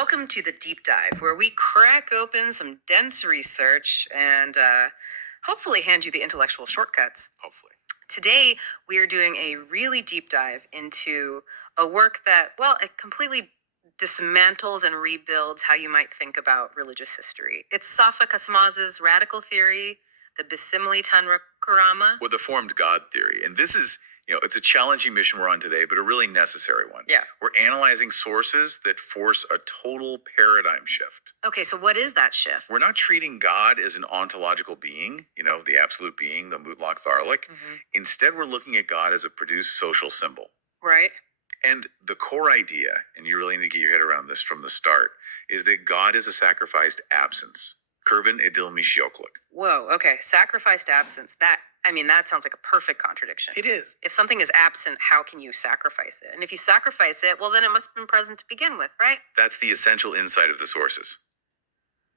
Welcome to the deep dive, where we crack open some dense research and hopefully hand you the intellectual shortcuts. Hopefully. Today, we are doing a really deep dive into a work that, well, it completely dismantles and rebuilds how you might think about religious history. It's Safa Kaçmaz's radical theory, the Bisimili Tanrıkurama. With the formed God theory. And this is, it's a challenging mission we're on today, but a really necessary one. Yeah. We're analyzing sources that force a total paradigm shift. Okay, so what is that shift? We're not treating God as an ontological being, the absolute being, the mutlak varlık. Instead, we're looking at God as a produced social symbol. Right. And the core idea, and you really need to get your head around this from the start, is that God is a sacrificed absence. Kurban edilmiş yokluk. Whoa, okay. Sacrificed absence. That sounds like a perfect contradiction. It is. If something is absent, how can you sacrifice it? And if you sacrifice it, well, then it must have been present to begin with, right? That's the essential insight of the sources.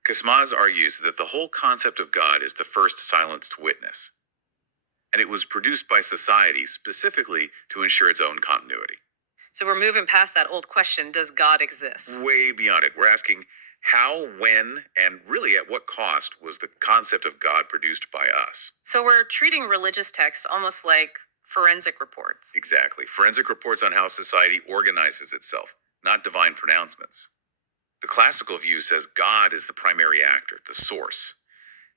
Kaçmaz argues that the whole concept of God is the first silenced witness, and it was produced by society specifically to ensure its own continuity. So we're moving past that old question, does God exist? Way beyond it. We're asking how, when, and really at what cost was the concept of God produced by us? So we're treating religious texts almost like forensic reports. Exactly. Forensic reports on how society organizes itself, not divine pronouncements. The classical view says God is the primary actor, the source.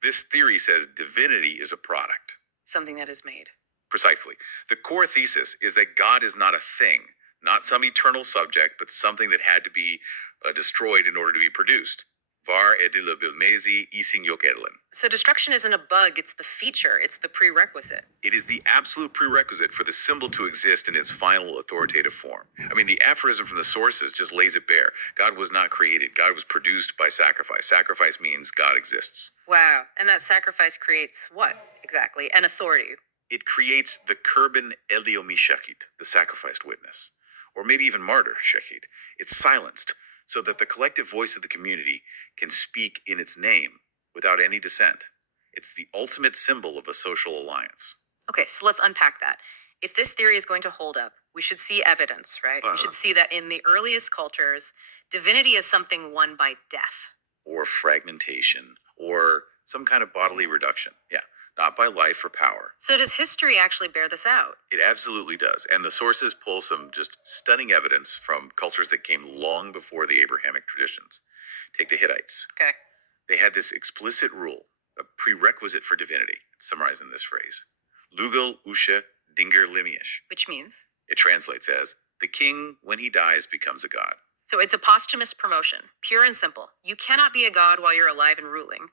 This theory says divinity is a product. Something that is made. Precisely. The core thesis is that God is not a thing, not some eternal subject, but something that had to be destroyed in order to be produced. Var edilebilmezi isin yok edilen. So destruction isn't a bug, it's the feature, it's the prerequisite. It is the absolute prerequisite for the symbol to exist in its final authoritative form. The aphorism from the sources just lays it bare. God was not created. God was produced by sacrifice. Sacrifice means God exists. Wow. And that sacrifice creates what exactly? An authority. It creates the kurban eliomi shahid, the sacrificed witness. Or maybe even martyr shahid. It's silenced so that the collective voice of the community can speak in its name without any dissent. It's the ultimate symbol of a social alliance. Okay, so let's unpack that. If this theory is going to hold up, we should see evidence, right? We should see that in the earliest cultures, divinity is something won by death. Or fragmentation, or some kind of bodily reduction. Yeah, not by life or power. So does history actually bear this out? It absolutely does. And the sources pull some just stunning evidence from cultures that came long before the Abrahamic traditions. Take the Hittites. Okay. They had this explicit rule, a prerequisite for divinity. It's summarized in this phrase. Lugel ushe dinger limiash. Which means? It translates as, the king, when he dies, becomes a god. So it's a posthumous promotion, pure and simple. You cannot be a god while you're alive and ruling.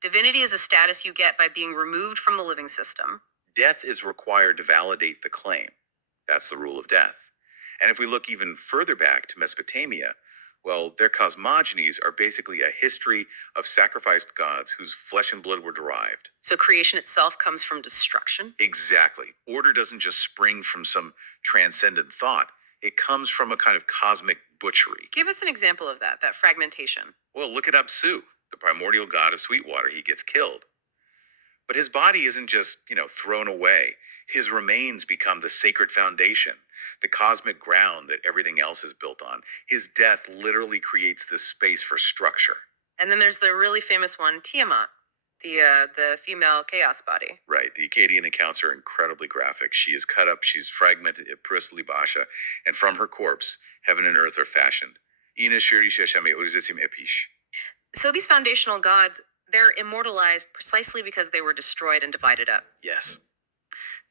Divinity is a status you get by being removed from the living system. Death is required to validate the claim. That's the rule of death. And if we look even further back to Mesopotamia, well, their cosmogonies are basically a history of sacrificed gods whose flesh and blood were derived. So creation itself comes from destruction? Exactly. Order doesn't just spring from some transcendent thought. It comes from a kind of cosmic butchery. Give us an example of that fragmentation. Well, look at Apsu, the primordial god of sweet water. He gets killed. But his body isn't just, thrown away. His remains become the sacred foundation, the cosmic ground that everything else is built on. His death literally creates this space for structure. And then there's the really famous one, Tiamat, the female chaos body. Right. The Akkadian accounts are incredibly graphic. She is cut up, she's fragmented, Libasha, and from her corpse, heaven and earth are fashioned. So these foundational gods, they're immortalized precisely because they were destroyed and divided up. Yes.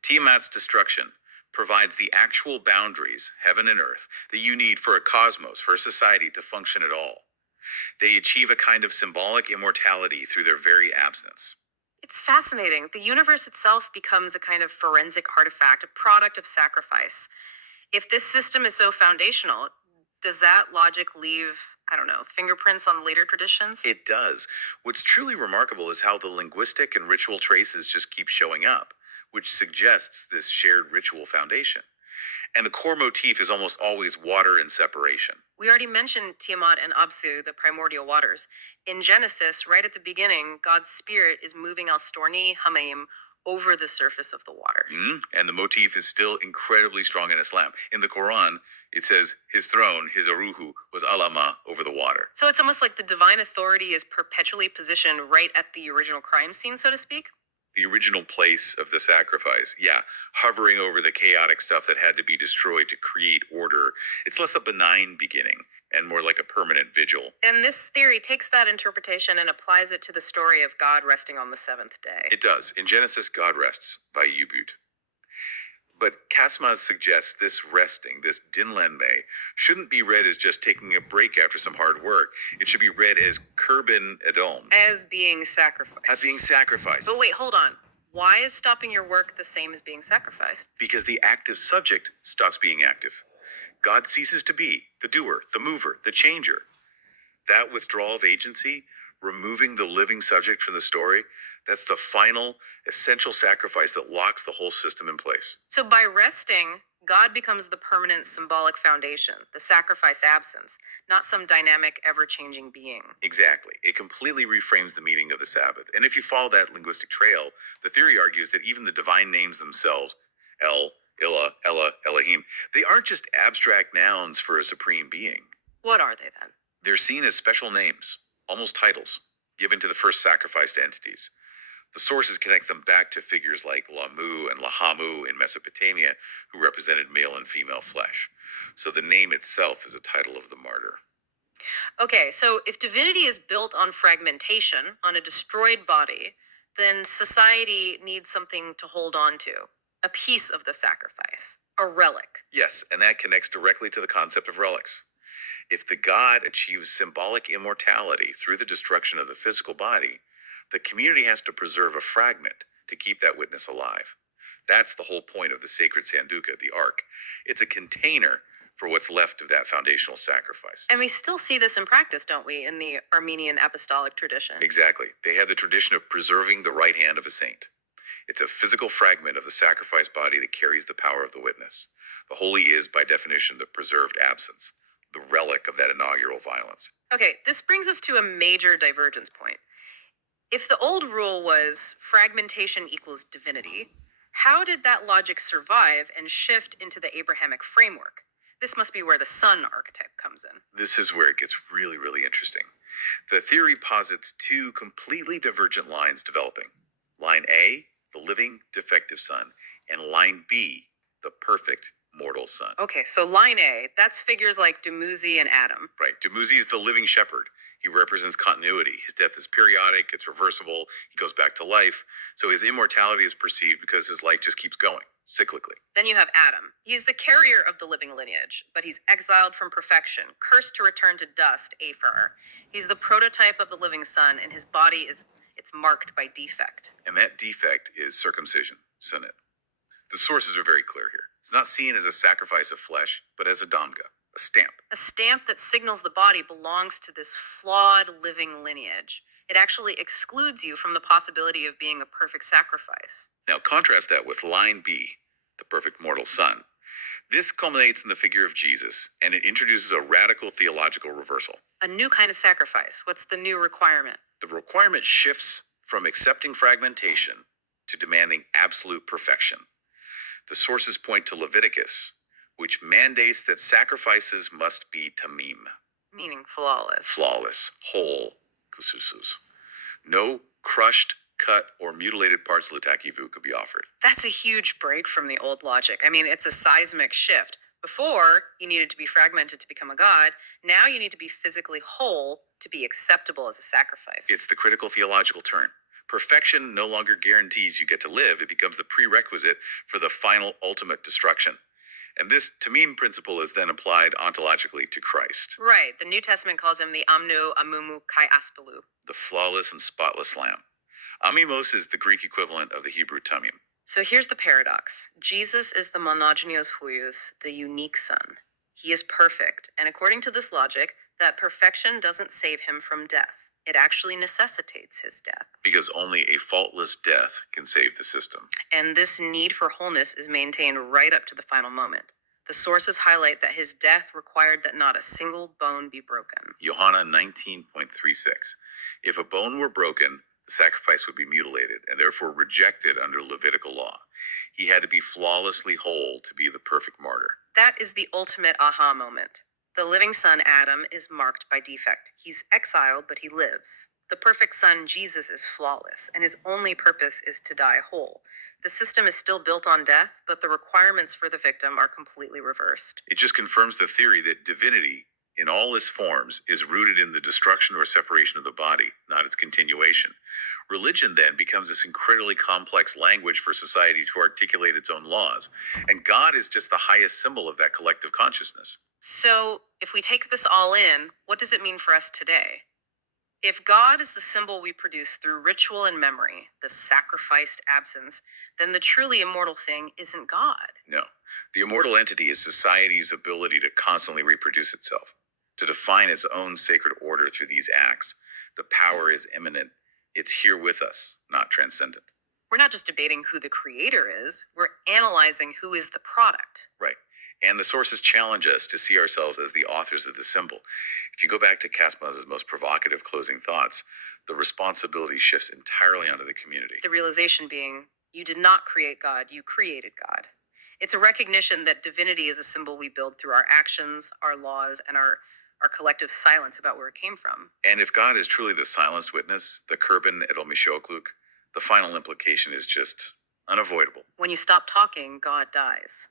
Tiamat's destruction provides the actual boundaries, heaven and earth, that you need for a cosmos, for a society to function at all. They achieve a kind of symbolic immortality through their very absence. It's fascinating. The universe itself becomes a kind of forensic artifact, a product of sacrifice. If this system is so foundational, does that logic leave, fingerprints on later traditions? It does. What's truly remarkable is how the linguistic and ritual traces just keep showing up, which suggests this shared ritual foundation. And the core motif is almost always water and separation. We already mentioned Tiamat and Apsu, the primordial waters. In Genesis, right at the beginning, God's spirit is moving Al Storni Hamaim over the surface of the water. And the motif is still incredibly strong in Islam. In the Quran, it says his throne, his aruhu, was alama over the water. So it's almost like the divine authority is perpetually positioned right at the original crime scene, so to speak? The original place of the sacrifice, yeah, hovering over the chaotic stuff that had to be destroyed to create order. It's less a benign beginning and more like a permanent vigil. And this theory takes that interpretation and applies it to the story of God resting on the seventh day. It does. In Genesis, God rests by Ubud. But Kaçmaz suggests this resting, this dinlenme, shouldn't be read as just taking a break after some hard work. It should be read as kurban edom, As being sacrificed. as being sacrificed. But wait, hold on. Why is stopping your work the same as being sacrificed? Because the active subject stops being active. God ceases to be the doer, the mover, the changer. That withdrawal of agency, removing the living subject from the story, that's the final, essential sacrifice that locks the whole system in place. So by resting, God becomes the permanent symbolic foundation, the sacrifice absence, not some dynamic, ever-changing being. Exactly. It completely reframes the meaning of the Sabbath. And if you follow that linguistic trail, the theory argues that even the divine names themselves, El, Illa, Ella, Elohim, they aren't just abstract nouns for a supreme being. What are they then? They're seen as special names, almost titles, given to the first sacrificed entities. The sources connect them back to figures like Lamu and Lahamu in Mesopotamia, who represented male and female flesh. So the name itself is a title of the martyr. Okay, so if divinity is built on fragmentation, on a destroyed body, then society needs something to hold on to, a piece of the sacrifice, a relic. Yes, and that connects directly to the concept of relics. If the god achieves symbolic immortality through the destruction of the physical body, the community has to preserve a fragment to keep that witness alive. That's the whole point of the sacred sanduka, the ark. It's a container for what's left of that foundational sacrifice. And we still see this in practice, don't we, in the Armenian apostolic tradition? Exactly. They have the tradition of preserving the right hand of a saint. It's a physical fragment of the sacrificed body that carries the power of the witness. The holy is, by definition, the preserved absence, the relic of that inaugural violence. Okay, this brings us to a major divergence point. If the old rule was fragmentation equals divinity, how did that logic survive and shift into the Abrahamic framework? This must be where the sun archetype comes in. This is where it gets really, really interesting. The theory posits two completely divergent lines developing. Line A, the living, defective son, and line B, the perfect, mortal son. Okay, so line A, that's figures like Dumuzi and Adam. Right. Dumuzi is the living shepherd. He represents continuity. His death is periodic, it's reversible, he goes back to life. So his immortality is perceived because his life just keeps going, cyclically. Then you have Adam. He's the carrier of the living lineage, but he's exiled from perfection, cursed to return to dust, Aphar. He's the prototype of the living son, and his body it's marked by defect. And that defect is circumcision, sunnat. The sources are very clear here. It's not seen as a sacrifice of flesh, but as a damga, a stamp. A stamp that signals the body belongs to this flawed living lineage. It actually excludes you from the possibility of being a perfect sacrifice. Now contrast that with line B, the perfect mortal son. This culminates in the figure of Jesus, and it introduces a radical theological reversal. A new kind of sacrifice. What's the new requirement? The requirement shifts from accepting fragmentation to demanding absolute perfection. The sources point to Leviticus, which mandates that sacrifices must be tamim, Meaning flawless. flawless, whole, kususus. No crushed, cut, or mutilated parts of litakivu could be offered. That's a huge break from the old logic. I mean, it's a seismic shift. Before, you needed to be fragmented to become a god. Now you need to be physically whole to be acceptable as a sacrifice. It's the critical theological turn. Perfection no longer guarantees you get to live. It becomes the prerequisite for the final ultimate destruction. And this tamim principle is then applied ontologically to Christ, Right. The New Testament calls him the Amnu Amumu Kai Aspelu. the flawless and spotless lamb. Amimos is the Greek equivalent of the Hebrew tamim. So here's the paradox. Jesus is the monogenios huios, the unique son. He is perfect, and according to this logic, that perfection doesn't save him from death. It actually necessitates his death. Because only a faultless death can save the system. And this need for wholeness is maintained right up to the final moment. The sources highlight that his death required that not a single bone be broken. Johanna 19.36. If a bone were broken, The sacrifice would be mutilated and therefore rejected under Levitical law. He had to be flawlessly whole to be the perfect martyr. That is the ultimate aha moment. The living son, Adam, is marked by defect. He's exiled, but he lives. The perfect son, Jesus, is flawless, and his only purpose is to die whole. The system is still built on death, but the requirements for the victim are completely reversed. It just confirms the theory that divinity, in all its forms, is rooted in the destruction or separation of the body, not its continuation. Religion then becomes this incredibly complex language for society to articulate its own laws, and God is just the highest symbol of that collective consciousness. So, if we take this all in, what does it mean for us today? If God is the symbol we produce through ritual and memory, the sacrificed absence, then the truly immortal thing isn't God. No, the immortal entity is society's ability to constantly reproduce itself, to define its own sacred order through these acts. The power is immanent. It's here with us, not transcendent. We're not just debating who the creator is, we're analyzing who is the product. Right. And the sources challenge us to see ourselves as the authors of the symbol. If you go back to Kaçmaz's most provocative closing thoughts, the responsibility shifts entirely onto the community. The realization being, you did not create God, you created God. It's a recognition that divinity is a symbol we build through our actions, our laws, and our collective silence about where it came from. And if God is truly the silenced witness, the Kurban et Mishokluk, the final implication is just unavoidable. When you stop talking, God dies.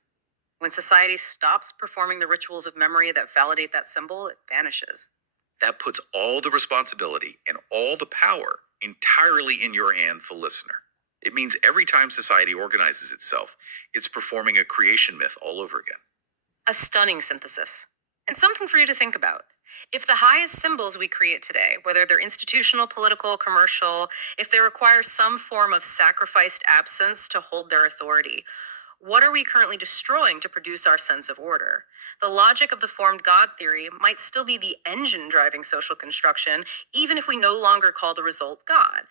When society stops performing the rituals of memory that validate that symbol, it vanishes. That puts all the responsibility and all the power entirely in your hands, the listener. It means every time society organizes itself, it's performing a creation myth all over again. A stunning synthesis. And something for you to think about. If the highest symbols we create today, whether they're institutional, political, commercial, if they require some form of sacrificed absence to hold their authority, what are we currently destroying to produce our sense of order? The logic of the formed God theory might still be the engine driving social construction, even if we no longer call the result God.